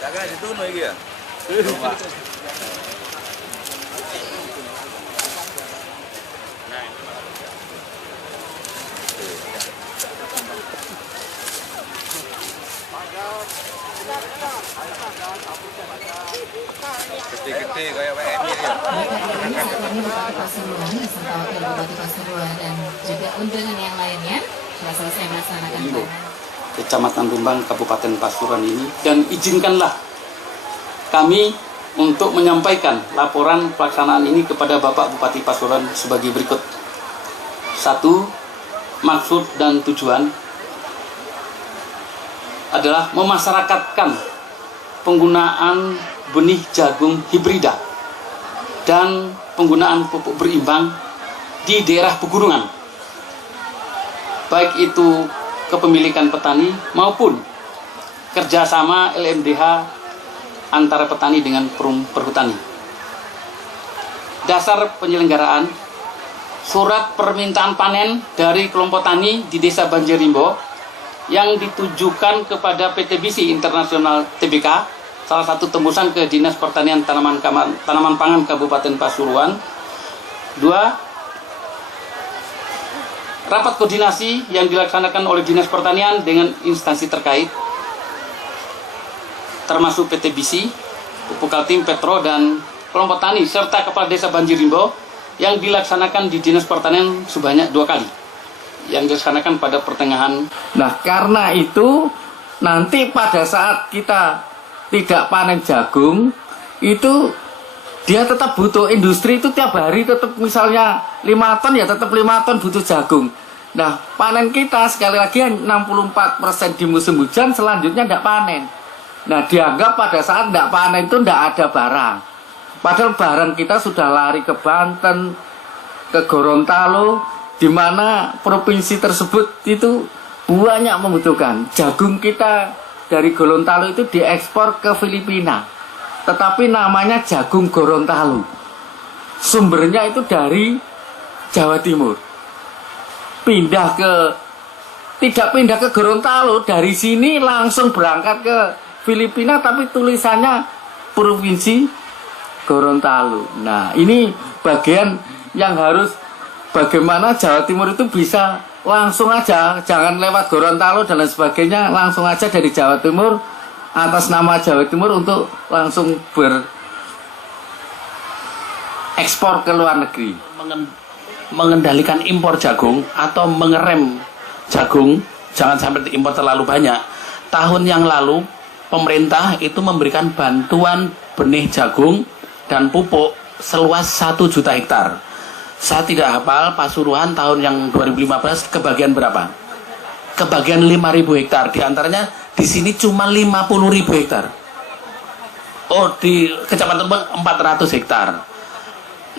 Jaga di tuno iki ya. Gede-gede kayak WMI ya. Bupati Pasuruan beserta Wakil Bupati Pasuruan dan juga undangan yang lainnya sudah selesai melaksanakan panen. Kecamatan Tumbang, Kabupaten Pasuruan ini, dan izinkanlah kami untuk menyampaikan laporan pelaksanaan ini kepada Bapak Bupati Pasuruan sebagai berikut. 1. Maksud dan tujuan adalah memasyarakatkan penggunaan benih jagung hibrida dan penggunaan pupuk berimbang di daerah pegunungan, baik itu kepemilikan petani maupun kerjasama LMDH antara petani dengan perhutani. Dasar penyelenggaraan surat permintaan panen dari kelompok tani di Desa Banjirimbo yang ditujukan kepada PT BISI Internasional Tbk, salah satu tembusan ke Dinas Pertanian Tanaman Pangan Kabupaten Pasuruan. 2. Rapat koordinasi yang dilaksanakan oleh Dinas Pertanian dengan instansi terkait, termasuk PT BISI, Pupuk Kaltim, Petro, dan kelompok tani, serta Kepala Desa Banjirimbo, yang dilaksanakan di Dinas Pertanian sebanyak 2 kali, yang dilaksanakan pada pertengahan. Nah, karena itu nanti pada saat kita tidak panen jagung, itu dia tetap butuh industri itu tiap hari tetap misalnya 5 ton ya tetap 5 ton butuh jagung. Nah, panen kita sekali lagi 64% di musim hujan, selanjutnya tidak panen. Nah, dianggap pada saat tidak panen itu tidak ada barang. Padahal barang kita sudah lari ke Banten, ke Gorontalo, di mana provinsi tersebut itu banyak membutuhkan. Jagung kita dari Gorontalo itu diekspor ke Filipina, tetapi namanya jagung Gorontalo. Sumbernya itu dari Jawa Timur. Tidak pindah ke Gorontalo, dari sini langsung berangkat ke Filipina, tapi tulisannya provinsi Gorontalo. Nah, ini bagian yang harus bagaimana Jawa Timur itu bisa langsung aja, jangan lewat Gorontalo dan lain sebagainya, langsung aja dari Jawa Timur atas nama Jawa Timur untuk langsung berekspor ke luar negeri. Mengendalikan impor jagung atau mengerem jagung jangan sampai diimpor terlalu banyak. Tahun yang lalu pemerintah itu memberikan bantuan benih jagung dan pupuk seluas 1 juta hektar. Saya tidak hafal Pasuruan tahun yang 2015 kebagian berapa? Kebagian 5.000 hektar. Di antaranya di sini cuma 50.000 hektar. Oh, di Kecamatan Tumbang 400 hektar.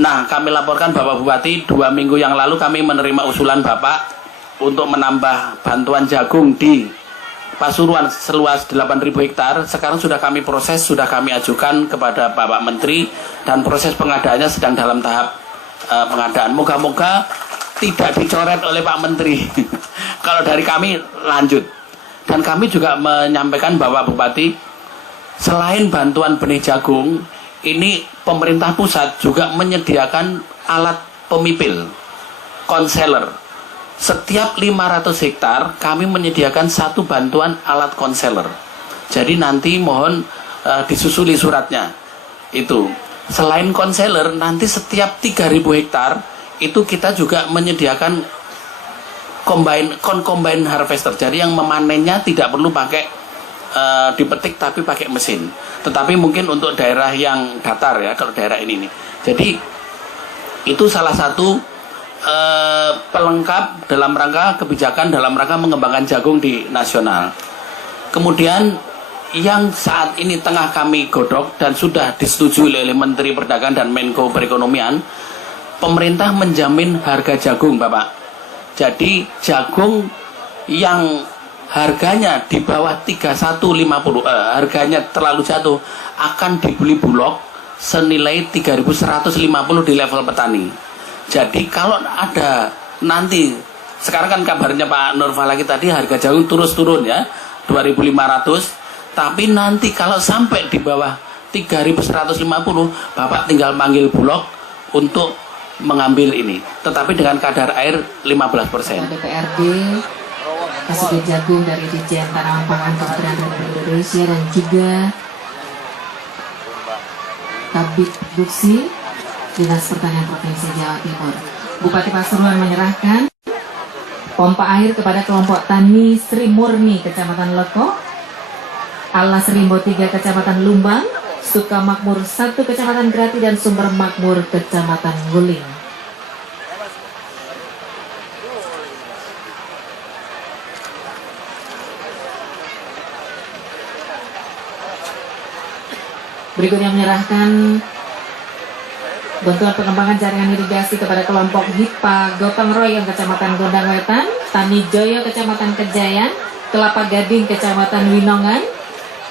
Nah, kami laporkan Bapak Bupati 2 minggu yang lalu kami menerima usulan Bapak untuk menambah bantuan jagung di Pasuruan seluas 8.000 hektar. Sekarang sudah kami proses, sudah kami ajukan kepada Bapak Menteri, dan proses pengadaannya sedang dalam tahap pengadaan. Moga-moga tidak dicoret oleh Pak Menteri. Kalau dari kami lanjut. Dan kami juga menyampaikan bahwa Bupati, selain bantuan benih jagung, ini pemerintah pusat juga menyediakan alat pemipil, konseler. Setiap 500 hektar kami menyediakan 1 bantuan alat konseler. Jadi nanti mohon disusuli suratnya. Itu. Selain konseler, nanti setiap 3.000 hektar itu kita juga menyediakan combine harvester. Jadi yang memanennya tidak perlu pakai dipetik tapi pakai mesin. Tetapi mungkin untuk daerah yang datar ya, kalau daerah ini nih. Jadi itu salah satu pelengkap dalam rangka kebijakan dalam rangka mengembangkan jagung di nasional. Kemudian yang saat ini tengah kami godok dan sudah disetujui oleh Menteri Perdagangan dan Menko Perekonomian, pemerintah menjamin harga jagung, Bapak. Jadi jagung yang harganya di bawah 3150, harganya terlalu jatuh, akan dibeli Bulog senilai 3.150 di level petani. Jadi kalau ada nanti sekarang kan kabarnya Pak Nur Falaki tadi harga jagung terus turun ya, 2.500. Tapi nanti kalau sampai di bawah 3.150, Bapak tinggal manggil Bulog untuk mengambil ini, tetapi dengan kadar air 15%. DPRD Kasubdit Jagung dari Ditjen Tanaman Pangan Kementerian Pertanian Indonesia dan juga Kabid Duksi Dinas Pertanian Provinsi Jawa Timur. Bupati Pasuruan menyerahkan pompa air kepada kelompok tani Sri Murni Kecamatan Leko, Alas Rimbo 3 Kecamatan Lumbang, Suka Makmur 1 Kecamatan Grati, dan Sumber Makmur Kecamatan Nguling. Berikutnya menyerahkan bantuan pengembangan jaringan irigasi kepada kelompok HIPA Gotong Royong Kecamatan Gondang Wetan, Tani Joyo Kecamatan Kejayan, Kelapa Gading Kecamatan Winongan,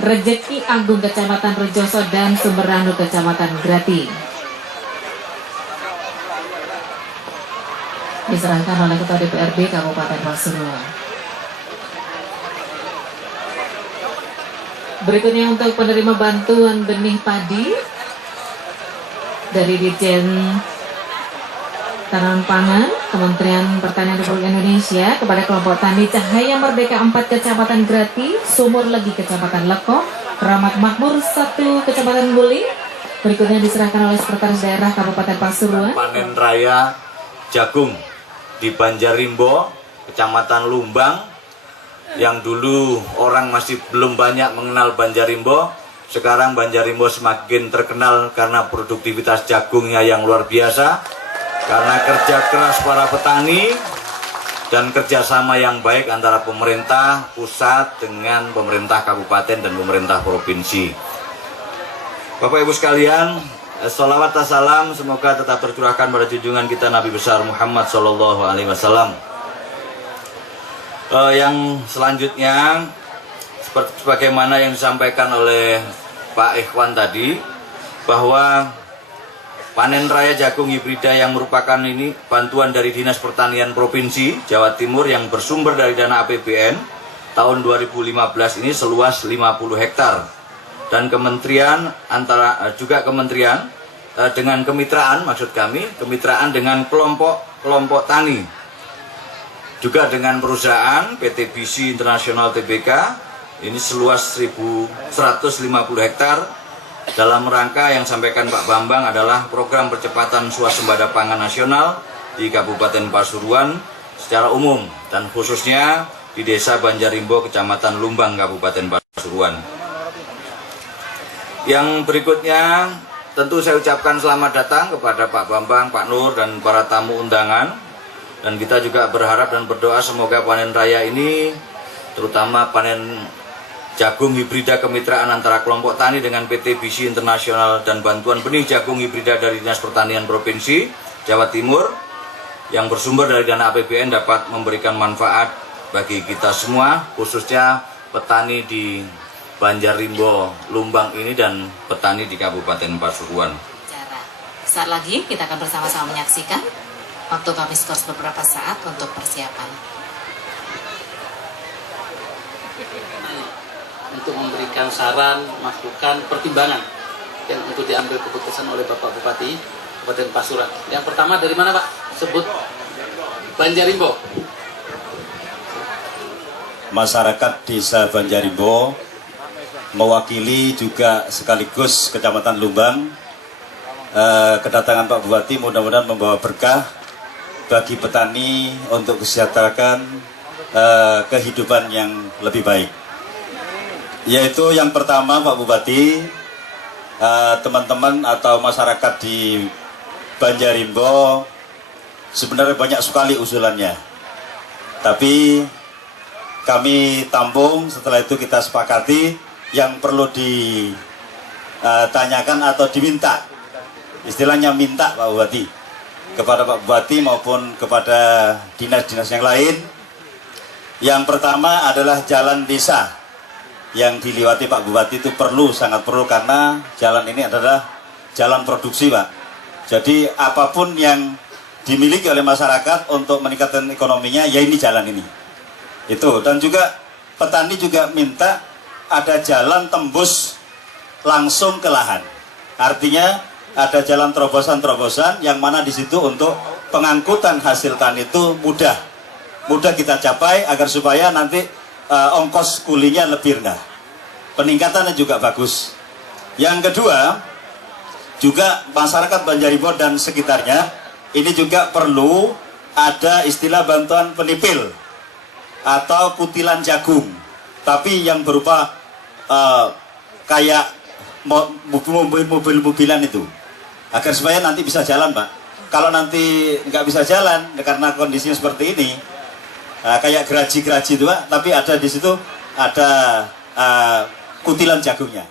Rejeki Agung Kecamatan Rejoso, dan Sumberanu Kecamatan Grati. Diserahkan oleh Ketua DPRD Kabupaten Pasuruan. Berikutnya untuk penerima bantuan benih padi dari Ditjen Tanaman Pangan Kementerian Pertanian Republik Indonesia kepada kelompok tani Cahaya Merdeka 4 Kecamatan Grati, Sumur Legi Kecamatan Leko, Rahmat Makmur 1 Kecamatan Nguling. Berikutnya diserahkan oleh Sekretaris Daerah Kabupaten Pasuruan. Panen raya jagung di Banjarimbo, Kecamatan Lumbang, yang dulu orang masih belum banyak mengenal Banjarimbo. Sekarang Banjarimbo semakin terkenal karena produktivitas jagungnya yang luar biasa, karena kerja keras para petani dan kerjasama yang baik antara pemerintah pusat dengan pemerintah kabupaten dan pemerintah provinsi. Bapak Ibu sekalian, sholawat dan salam semoga tetap tercurahkan pada junjungan kita Nabi besar Muhammad SAW. Yang selanjutnya, seperti sebagaimana yang disampaikan oleh Pak Ikhwan tadi, bahwa panen raya jagung hibrida yang merupakan ini bantuan dari Dinas Pertanian Provinsi Jawa Timur yang bersumber dari dana APBN tahun 2015 ini seluas 50 hektar, dan kementerian kementerian dengan kemitraan, maksud kami kemitraan dengan kelompok tani, juga dengan perusahaan PT BC Internasional Tbk, ini seluas 1.150 hektar dalam rangka yang sampaikan Pak Bambang adalah program percepatan swasembada pangan nasional di Kabupaten Pasuruan secara umum dan khususnya di Desa Banjarimbo, Kecamatan Lumbang, Kabupaten Pasuruan. Yang berikutnya tentu saya ucapkan selamat datang kepada Pak Bambang, Pak Nur, dan para tamu undangan. Dan kita juga berharap dan berdoa semoga panen raya ini, terutama panen jagung hibrida kemitraan antara kelompok tani dengan PT BC Internasional dan bantuan benih jagung hibrida dari Dinas Pertanian Provinsi Jawa Timur yang bersumber dari dana APBN dapat memberikan manfaat bagi kita semua, khususnya petani di Banjarimbo, Lumbang ini dan petani di Kabupaten Pasuruan. Saat lagi kita akan bersama-sama menyaksikan. Waktu kami skors beberapa saat untuk persiapan. Untuk memberikan saran, masukan, pertimbangan yang untuk diambil keputusan oleh Bapak Bupati Kabupaten Pasuruan. Yang pertama dari mana Pak? Sebut Banjarimbo. Masyarakat Desa Banjarimbo mewakili juga sekaligus Kecamatan Lumbang. Kedatangan Pak Bupati mudah-mudahan membawa berkah bagi petani untuk kesejahteraan kehidupan yang lebih baik. Yaitu yang pertama Pak Bupati, teman-teman atau masyarakat di Banjarimbo sebenarnya banyak sekali usulannya. Tapi kami tampung, setelah itu kita sepakati yang perlu ditanyakan atau diminta. Istilahnya minta Pak Bupati, kepada Pak Bupati maupun kepada dinas-dinas yang lain. Yang pertama adalah jalan desa yang dilewati Pak Bupati itu sangat perlu karena jalan ini adalah jalan produksi Pak. Jadi apapun yang dimiliki oleh masyarakat untuk meningkatkan ekonominya, ya ini jalan ini. Itu, dan juga petani juga minta ada jalan tembus langsung ke lahan. Artinya ada jalan terobosan-terobosan yang mana di situ untuk pengangkutan hasil tani itu mudah kita capai agar supaya nanti ongkos kulinya lebih rendah. Peningkatannya juga bagus. Yang kedua, juga masyarakat Banjarnegara dan sekitarnya ini juga perlu ada istilah bantuan penipil atau kutilan jagung, tapi yang berupa kayak mobil-mobilan itu, agar supaya nanti bisa jalan, Pak. Kalau nanti nggak bisa jalan karena kondisinya seperti ini, kayak geraji-geraji itu, Pak, tapi ada di situ ada kutilan jagungnya.